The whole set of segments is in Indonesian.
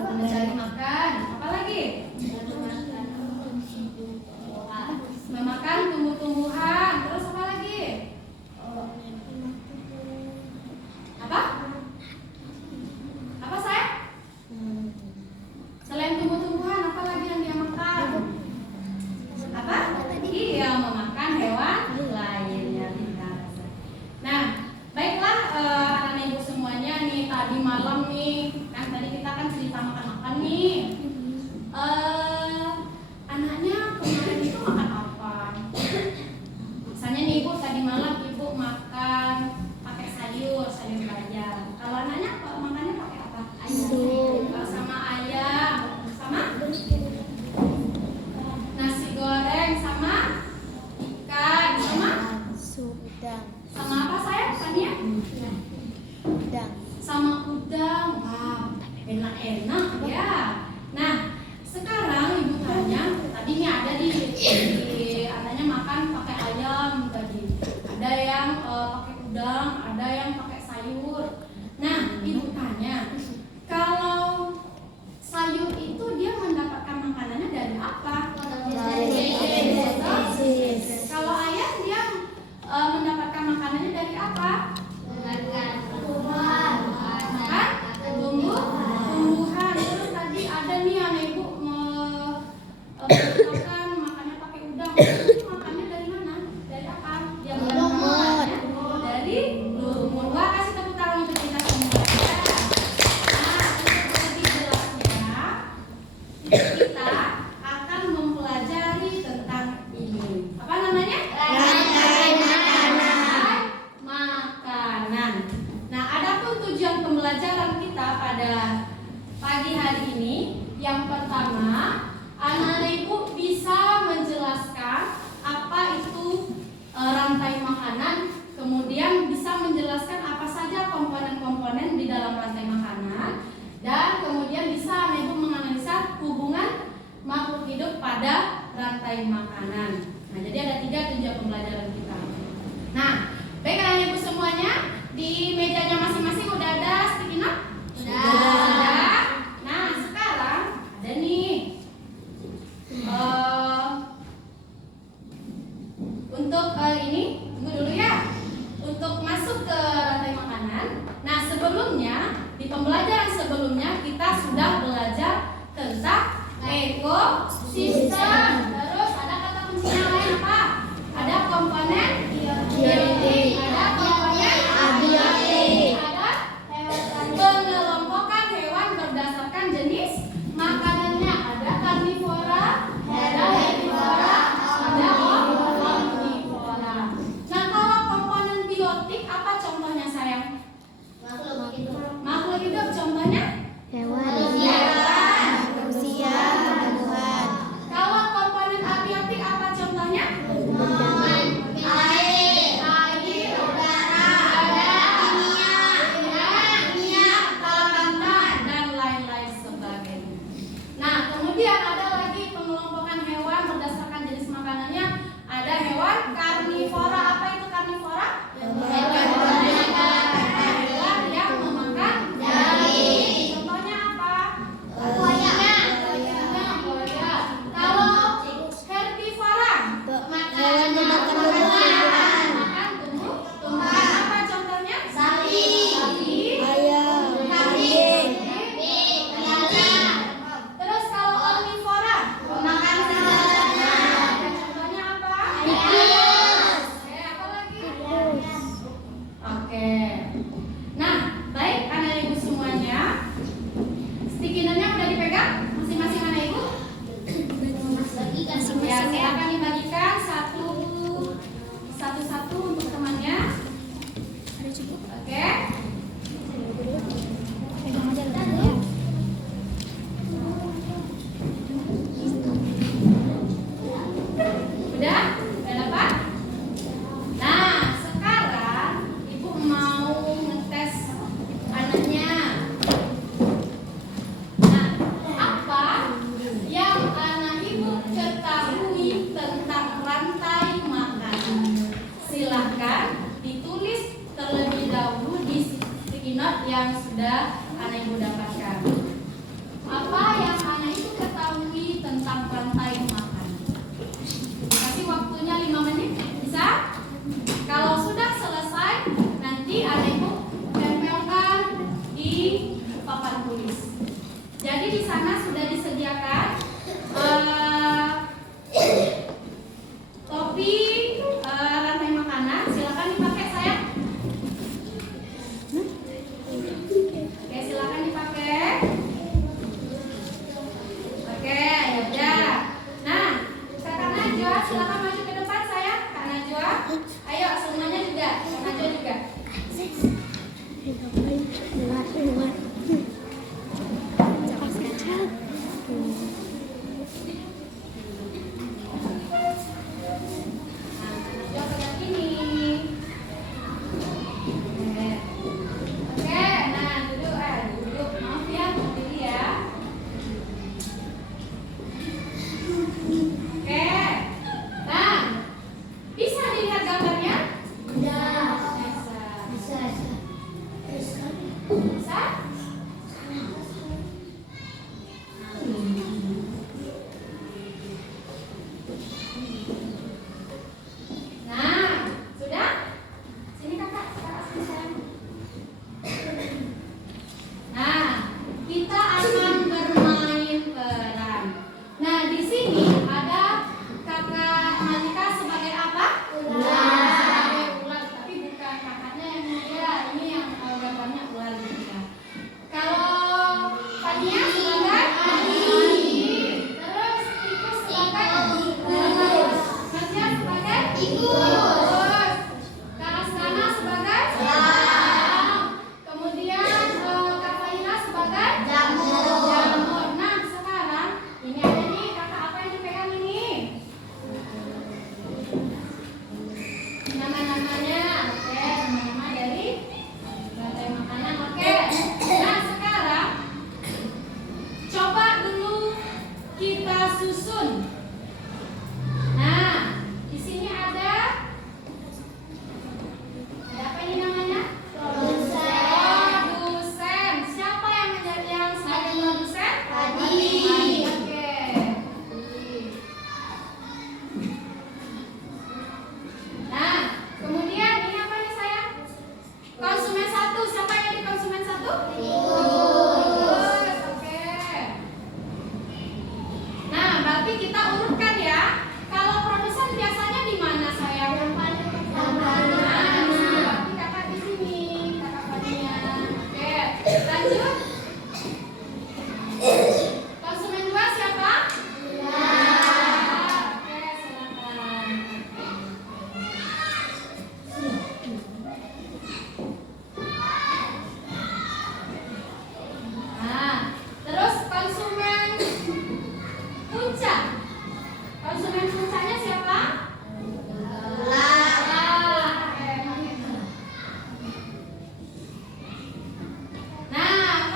mencari makan. Apa lagi? Memakan tumbuh-tumbuhan. Terus apa lagi? Apa? Apa saya? Selain tumbuh-tumbuhan, apa lagi yang dia makan? Apa? Iya, memakan hewan lainnya. Nah, baiklah anak-anak ibu semuanya nih, tadi malam nih, kan tadi kita kan cerita makan-makan nih. Anaknya kemarin itu makan apa? Misalnya nih ibu, tadi malam ibu makan pakai sayur bayam. Kalau anaknya makannya pakai apa? Ayam. Sama ayam, sama nasi goreng, sama ikan, sama udang. sama apa saya tanya? Udang. Sama udang. Wow, enak-enak ya. Nah, sekarang ibu tanya, tadinya ada di anaknya makan pakai ayam tadi. Ada yang pakai udang, ada yang pakai sayur. Nah, ibu tanya, kalau sayur itu dia mendapatkan makanannya dari apa? Kalau ayam dia mendapatkan makanannya dari apa? Tumbuhan. Terus tadi ada nih anak ibu makan makannya pakai udang. Itu makannya dari mana? Dari apa? Dia makannya dari lumut. Wah, kasih tepuk tangan untuk kita semua. Nah, untuk lebih jelasnya kita akan mempelajari tentang ini. Apa namanya? Rantai makanan. Nah, adapun tujuan pembelajaran kita pada pagi hari ini, yang pertama, anak-anak ibu bisa menjelaskan apa itu rantai makanan, kemudian bisa menjelaskan apa saja komponen-komponen di dalam rantai makanan, dan kemudian bisa anak ibu menganalisa hubungan makhluk hidup pada rantai makanan. Nah, jadi ada 3 tujuan pembelajaran kita. Nah, baik anak ibu semuanya, di mejanya masing-masing udah ada sticky note? Sudah. Nah, sekarang ada nih untuk ini tunggu dulu ya. Untuk masuk ke rantai makanan. Nah, sebelumnya di pembelajaran sebelumnya kita sudah belajar tentang ekosistem. Terus ada kata kuncinya lain apa? Ada komponen biotik, ada komponen abiotik, ada pengelompokan hewan berdasarkan jenis makanannya. Ada karnivora, ada herbivora, ada omnivora. Nah, kalau komponen biotik apa contohnya sayang? Makhluk hidup contohnya? Hewan. Manusia. Tumbuhan. Kalau komponen abiotik apa contohnya? Air, udara, minyak, tanaman, dan lain-lain sebagainya. Nah, kemudian ada lagi pengelompokan hewan berdasarkan jenis makanannya. Ada hewan karnivora. Apa itu karnivora? Hewan yang memakan daging. Contohnya apa? Buaya. Kalau herbivora, Hewan memakan tumbuh-tumbuhan. makan tumbuh-tumbuhan. Apa contohnya? Sapi, Ayam. kambing, terus kalau omnivora, makan segalanya. Contohnya apa? Oke, apa lagi? Oke. Nah, baik anak ibu semuanya. Sticky note-nya udah dipegang masing-masing anak ibu? Ya, silakan dibagikan satu-satu untuk temannya. Oke. Pegang aja ya. Udah? Udah dapat? Nah, sekarang ibu mau ngetes anaknya. Nah, apa yang anak ibu ketahui tentang rantai makanan? Silahkan ditulis terlebih dahulu di sticky note yang sudah anak ibu dapatkan. apa yang Ana itu ketahui tentang rantai makanan. Kasih waktunya 5 menit, bisa? Kalau sudah selesai, nanti Ana itu tempelkan di papan tulis. Jadi di sana sudah disediakan topi rantai makanan. Silakan dipakai sayang. Oke, silakan dipakai. Oke, ya udah. Nah, Kakak Najwa silakan maju ke depan sayang. Kak Najwa, ayo semuanya juga. Kak Najwa juga. Najwa pegang ini. Oke, nah duduk, duduk. Maaf ya, berdiri ya. Oke, nah bisa dilihat gambarnya? Bisa. Bisa? Nah, sudah? Sini kakak sini sayang. Nah, kita akan bermain peran. Nah, di sini ada kakak Malika sebagai apa? Sebagai ular, tapi bukan kakaknya yang muda. Ini yang gambarnya ular juga. Kalau Fania sebagai terus tikus sebagai Nasya sebagai tikus, Kak Askana sebagai kemudian Kak Faina sebagai jamur. Nah, sekarang ini ada nih kakak apa yang dipegang ini? Nama-namanya, oke, nama-nama dari rantai makanan, oke. Nah, sekarang coba dulu kita susun. Nah, di sini ada apa ini namanya? Produsen. Siapa yang menjadi yang sebagai produsen? Adi. Oke. Nah, kemudian ini apa nih sayang? Konsumen 1. Siapa yang jadi konsumen 1? Tikus. Oke. Nah, berarti kita urutkan ya. Kalau produsen biasanya di mana sayang? Yang paling pertama. Nah, di sini. Berarti kakak di sini. Kakak Fania. Oke, lanjut. Konsumen 2 siapa? Oke, silakan. Nah, terus konsumen puncak. Konsumen puncaknya siapa? Oke. Nah,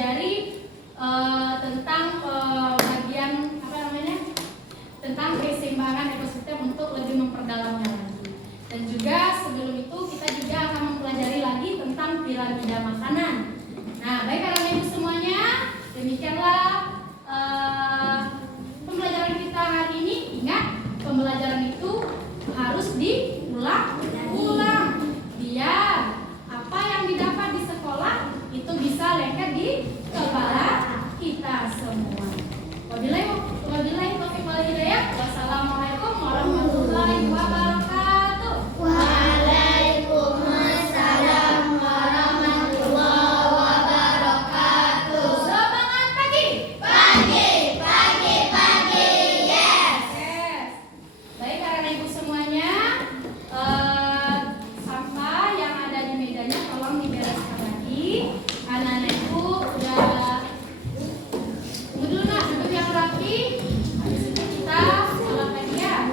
mempelajari tentang bagian apa namanya, tentang keseimbangan ekosistem untuk lebih memperdalamnya lagi. Dan juga sebelum itu kita juga akan mempelajari lagi tentang piramida makanan. Nah, baik anak ibu semuanya, demikianlah pembelajaran kita hari ini. Ingat, pembelajaran itu harus diulang-ulang biar apa yang didapat di sekolah itu bisa lengket di kepala kita semua. Wabillahi taufiq wal hidayah. Wassalamualaikum warahmatullahi wabarakatuh. Waalaikumsalam warahmatullahi wabarakatuh. Semangat pagi. Yes. Baik anak ibu semuanya, sampah yang ada di mejanya tolong dibereskan lagi. Anak-anak ibu udah tunggu dulu nak, duduk yang rapi. Habis itu kita salam lagi ya.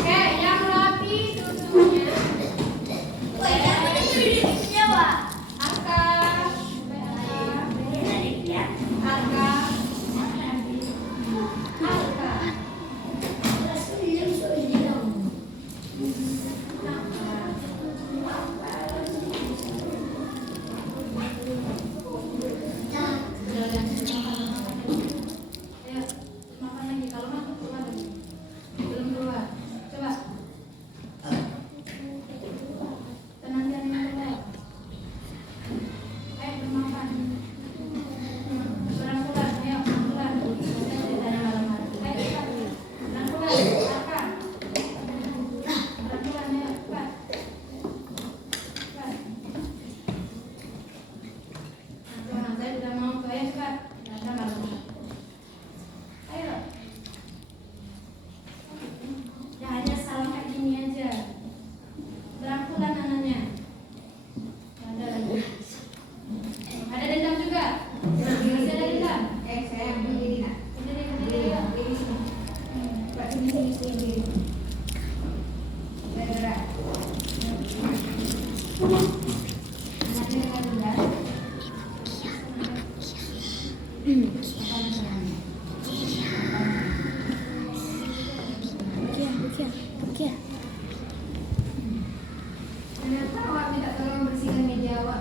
Oke, yang rapi duduknya. Angka. Ayo, makan lagi. Kalau makan keluar lagi. Belum keluar. Coba. Tenang jangan keluar. Ayo bermakan. Pelan-pelan, ayo pelan-pelan. Kita cerita dalam hati. Ayo cepat. Pelan-pelan, makan. Pelan-pelan, ayo cepat. Cepat. Nah, saya sudah mau ke ayo cepat. Nah, malam. Ayo. Ya hanya salam kayak gini aja. Pelan-pelan anaknya. Ada lagi. Ada dendam juga. Masih ada dendam. Saya berdiri nak. Berdiri, yuk. Berdiri sini. Pak sini. Gerak. Anaknya dengan rendah. Bukia. Kenapa awak minta tolong bersihkan meja awak?